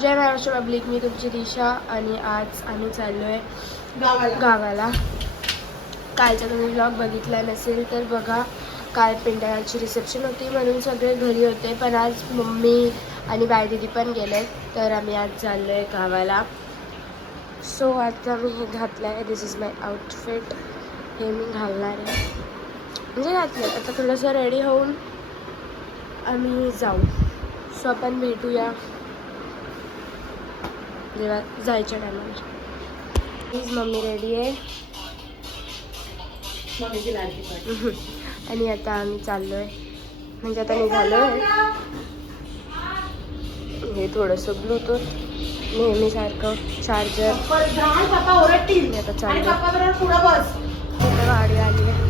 जय Maharashtra public, मी तुमची दिशा आणि आज आम्ही चाललो आहे गावाला. कालचा तुम्ही ब्लॉग बघितला नसेल तर बघा. काल पिंडयाची रिसेप्शन होती म्हणून सगळे घरी होते, पण आज मम्मी आणि बायदिदी पण गेले, तर आम्ही आज चाललो आहे गावाला. सो आता मी हे घातलं आहे. दिस इज माय आउटफिट. हे मी घालणार आहे, म्हणजे घातलं. आता थोडंसं रेडी होऊन आम्ही जाऊ. सो आपण भेटूया जेव्हा जायच्या टायमाला. प्लीज मम्मी रेडी आहे आणि आता आम्ही चाललो आहे, म्हणजे आता निघालो आहे. हे थोडंसं ब्लूटूथ नेहमीसारखं चार्जर. आता चाललो, गाडी आली आहे.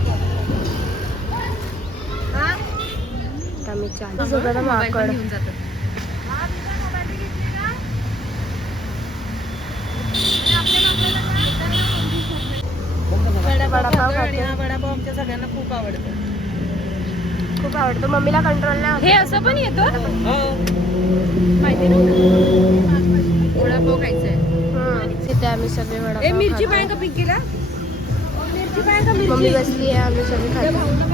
आता मी चालू सगळं माकड. वडापाव आमच्या सगळ्यांना खूप आवडतं. खूप आवडतो. मम्मीला कंट्रोल नाही. हे असं पण येतं माहिती ना, वडापाव खायचंय. तिथे आम्ही सगळे वडापाव. मिरची पाहिजे का पिंकीला? मिरची पाहिजे का? मम्मी बसली आहे, आम्ही सगळे खातो.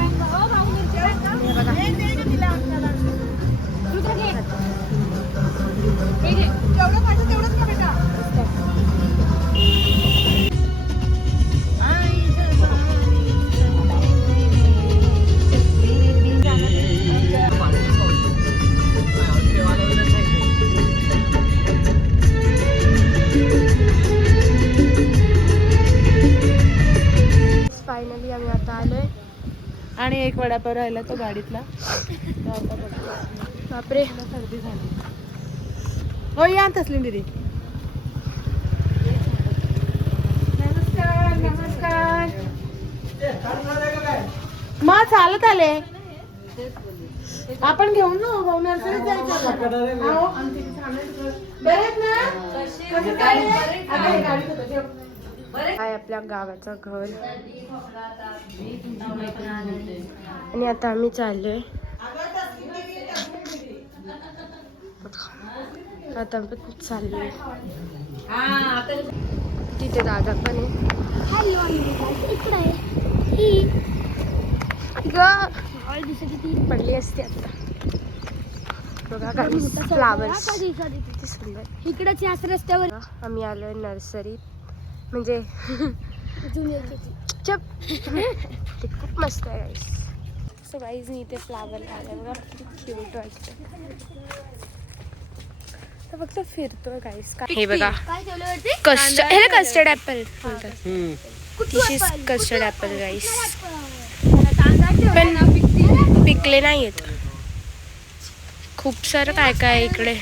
फायनली आम्ही आता आलोय आणि एक वडापाव राहिला तो गाडीतला. बापरे, सर्दी झाली. हो या तसली दिदी. नमस्कार नमस्कार. मग चालत आले आपण घेऊन ना भाऊ. नर्सरीत जायचं आहे आपल्या गावाचं घर. आणि आता आम्ही चाललोय. आता पण चाललोय. तिथे दादा पण आहे. पडली असते आता. बघा काही फ्लावर्स किती सुंदर. इकडेच याच रस्त्यावर आम्ही आलोय नर्सरीत, म्हणजे चप ते खूप मस्त आहे गाईस. सो गाईज मी इथे फ्लावर लावलाय बघा, किती क्यूट वाटतं. तर फक्त फिरतोय गाईस. हे बघा कस्टर्ड, हे कस्टर्ड ऍपल बोलतात. कस्टर्ड ऍपल गाईस, पण पिकले नाही आहेत. खूप सारं काय काय इकडे.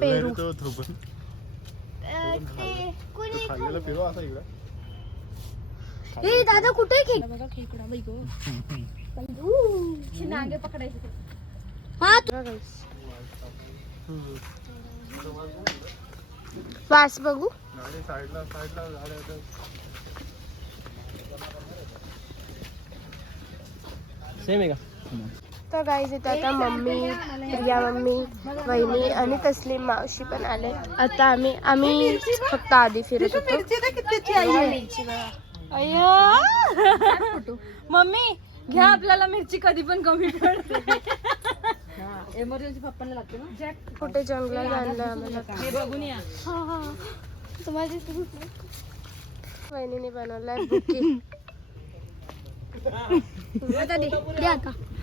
पेरू. ए दादा कुठे खेळ? बघा खेकडा बाई गो. नागे पकडायचे. वास बघू. सेम आहे का? तर गाईज इथे आता मम्मी, प्रिया मम्मी, वहिनी आणि तस्लीम मावशी पण आले. आता आम्ही फक्त आधी फिरत होतो. मम्मी घ्या, आपल्याला मिरची कधी पण कमी पडते. एमर्जन्सी पप्पांना लागते ना. कुठे जंगलात आणलं आम्हाला. हे बघून या. वहिनीने बनवलाय बुके.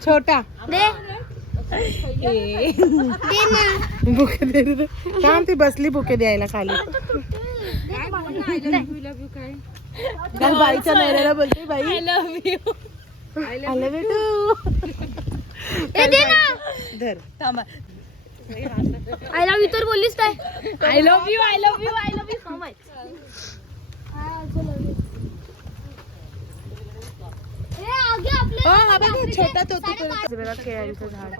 छोटा दे बुके दे. थांब, ती बसली बुके द्यायला खाली. काल बाईच्या नवऱ्याला बोलते, बाई I love you. I love you too. धर थांबा. आय लव्ह यू तर बोललीस काय? I love you, I love you, I love you so much. छोटा तो बघा केळ्यांचं झाड.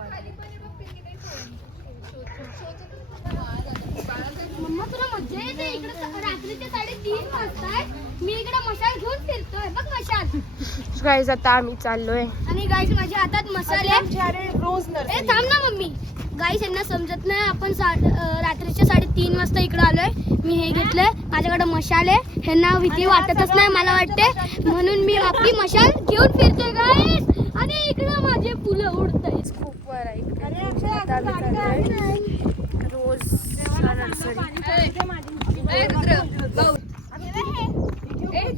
मम्मा तुला मजा येते इकडे रात्रीचे 3:30 वाजताय. मी इकडे मशाल घेऊन फिरतोय बघ मशाल. गाईज आता आम्ही चाललोय आणि गाईज माझ्या हातात मसाले. रोज ए थांब ना मम्मी. गाईस यांना समजत नाही आपण रात्रीच्या 3:30 वाजता इकडे आलोय. मी हे घेतलंय, माझ्याकडे मशाल आहे. ह्यांना भीती वाटतच नाही मला वाटते, म्हणून मी आपली मशाल घेऊन फिरतोय गाईस. आणि इकडे माझे फुलं उडतायत. खूप वर आहे इकडे. आता आम्ही चाललोय रोज नर्सरी.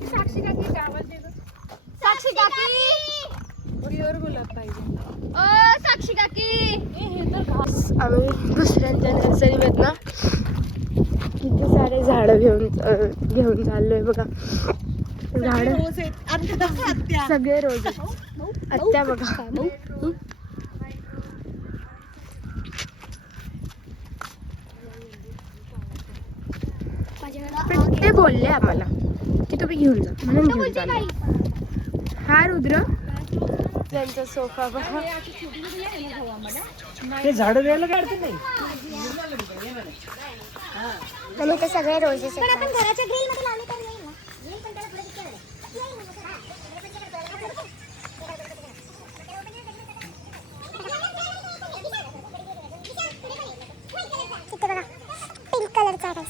साक्षी काकी, साक्षी काकी. आम्ही दुसऱ्यांच्या नर्सरीमधनं किती सारे झाडं घेऊन चाललोय बघा. झाड सगळे रोज आहेत. आत्या बघा. पण ते बोलले आम्हाला की तुम्ही घेऊन जा, म्हणून घेऊन चाललो. हा रुद्र त्यांचा सोफा बघा. ते झाड द्यायला काय अडचण नाही. आणि ते सगळे रोजेस आहेत. आपण घराच्या ग्रिल मध्ये लावले तर येईल ना. येईल पण त्याला थोडं किती पिंक कलरचा आहे.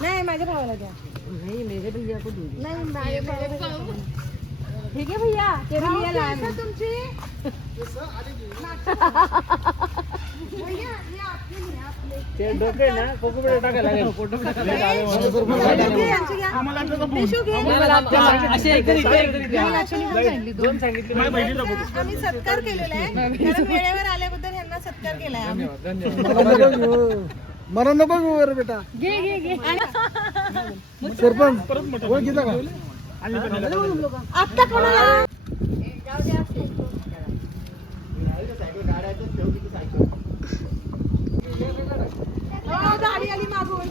नाही माझ्या भावाला द्या. नाही मेरे भैया को दूध. नाही माझ्या भावाला. ठीक आहे भैया. तेरे लिए लाया मैं. तुमची ते डोके ना कोकोबडे टाकायला लागेल. फोटो आम्हाला दोन सांगितले. आम्ही सत्कार केलेला आहे. कारण वेळेवर आल्याबद्दल यांना सत्कार केलाय आम्ही. मला नको वर बेटा. घे घे घे. सरपंच ओळखीचा का? आता कोणाला गाडी आली मागून.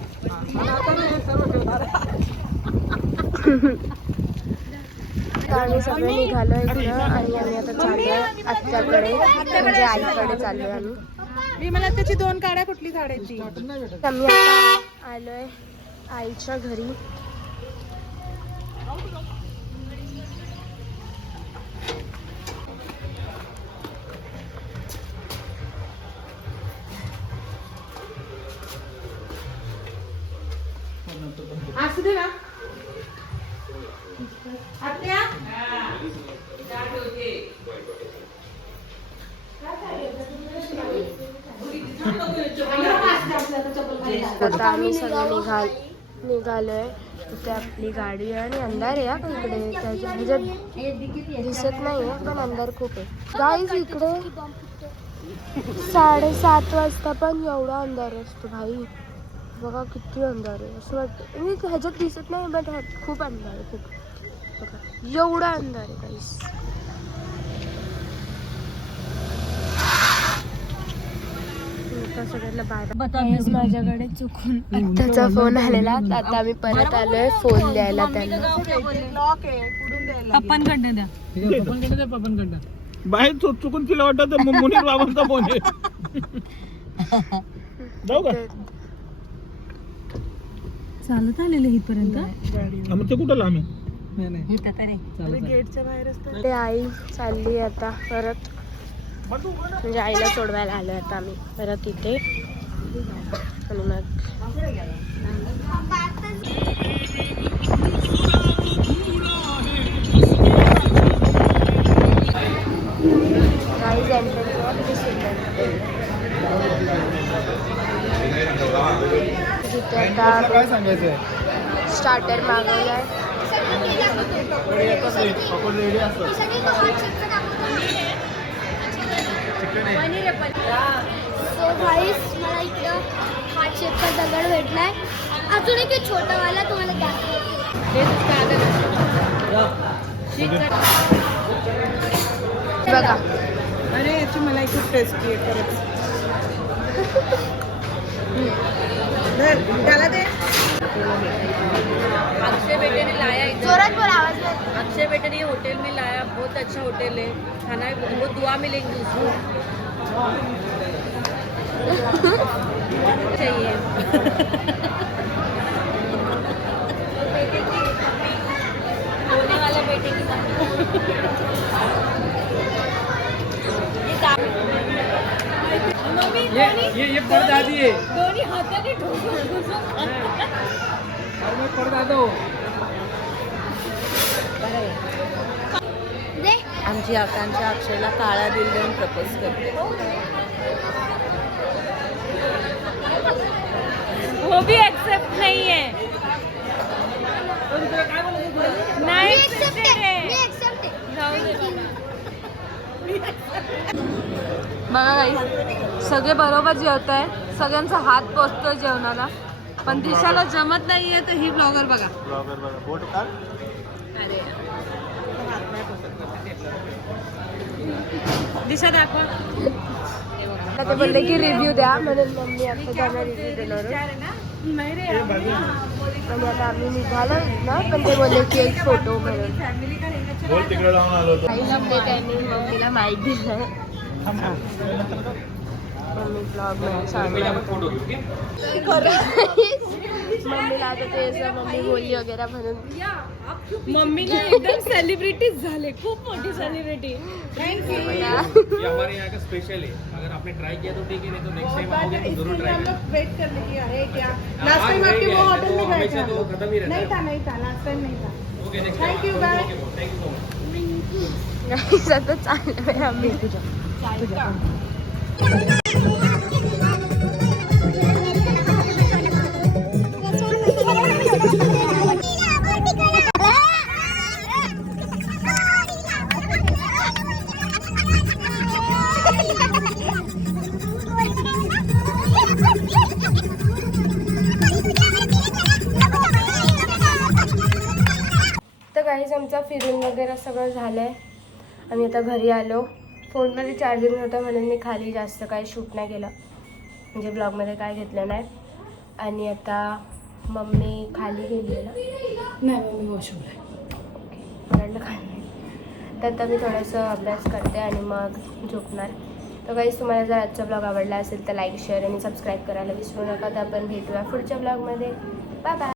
आम्ही सगळे निघालो इकडं आणि आम्ही आता चाललोय आत्याकडे, म्हणजे आईकडे चाललोय आम्ही. मी मला त्याची 2 काड्या कुठली झाडायची. आम्ही आता आलोय आईच्या घरी. असू दे ना आत्या. आता आम्ही सगळे निघालोय. इथे आपली गाडी आहे आणि अंधार आहे हा इकडे. त्याच्यात दिसत नाही आहे पण अंधार खूप आहे गाईज. इकडे 7:30 वाजता पण एवढा अंधार असतो भाई. बघा किती अंधार आहे. असं वाटतं म्हणजे ह्याच्यात दिसत नाही बट खूप अंधार आहे. खूप बघा एवढा अंधार आहे गाईज. सगळ्यांना बाय. माझ्याकडे चुकून आत्ताचा फोन आलेला. आता आम्ही परत आलोय फोन द्यायला त्यांना. लॉक आहे पुढून द्यायला. पप्पांकडनं द्या. पप्पांकडनं बाहेर चुकून तिला वाटत मुनीर बाबांचा फोन आहे. जाऊ का? चालत आलेले इथपर्यंत. मग ते कुठं लांब गेटच्या बाहेर असतात. ते आई चालली आता परत, म्हणजे आईला सोडवायला आलोय आता आम्ही परत इथे. आणि मग गाईज एंट्रन्स किती सुंदर. तिथे आता काय सांगायचं? स्टार्टर मागवलाय. सो गाईस मला इकडं हार्ट शेपचा दगड भेटलाय. अजून एक छोटावाला तुम्हाला बघा. अरे याची मलाई खूप टेस्टी आहे खरंच. त्याला दे. अक्षय बेटेने लाया. जोरात बोला, आवाज नाही. अक्षय बेटे इन्वाइटेड ये होटल में लाया, बहुत अच्छा होटल है, खाना भी बहुत दुआ मिलेंगी उसको चाहिए। होने वाला बेटे की मम्मी ये परदादी आहे दोन्ही हाताने ठोकून और मैं परदादा हूँ दे आमची आकांक्षा अक्षयला काळा दिल देऊन प्रपोज करते। वो भी एक्सेप्ट नहीं है, नहीं accepted है। जाऊ दे बाबा। बघा गाईस, सगळे बरोबर जेवत आहे, सगळ्यांचा हात पोचतोय जेवणाला, पण दिशाला जमत नाहीये, तर ही ब्लॉगर बघा। अरे दिशा दाखवा। आता ते बोलले की रिव्ह्यू द्या, म्हणून मम्मी आता त्यांना रिव्ह्यू देणार आहे. आणि आता आम्ही निघालो ना, पण ते बोलले की एक फोटो म्हणून बोल तिकडे जाऊन आलो होतो काही म्हणजे त्यांनी मम्मीला माहिती दिलं. मम्मी ब्लॉग मध्ये सांगणार मम्मीला आता ते असं मम्मी बोलली वगैरे म्हणून मम्मी ना एकदम सेलिब्रिटीज झाले, खूप मोठी सेलिब्रिटी। Thank you. ये हमारे यहाँ का स्पेशल है, अगर आपने ट्राई किया तो ठीक है, नहीं तो नेक्स्ट टाइम आओगे तो जरूर ट्राई हम करना। लोग वेट करने की है क्या? लास्ट टाइम आपके वो होटल में गए थे। तो खत्म ही रहता नहीं है। था लास्ट टाइम नहीं था। Okay next Thank you, bye. Thank you so much. सतत चाललोय आम्ही तर काहीच आमचा फिरून वगैरे सगळं झालं आहे. आम्ही आता घरी आलो. फोनमध्ये चार्जिंग नव्हतं म्हणून मी खाली जास्त काय शूट नाही केलं, म्हणजे ब्लॉगमध्ये काय घेतलं नाही. आणि आता मम्मी खाली गेली आहे ना? नहीं मम्मी वॉशरूम है। ओके, खाली. तर आता मी थोडंसं अभ्यास करते आणि मग झोपणार. तर काहीच तुम्हाला जर आजचा ब्लॉग आवडला असेल तर लाईक शेअर आणि सबस्क्राईब करायला विसरू नका. तर आपण भेटूया पुढच्या ब्लॉगमध्ये. Bye bye.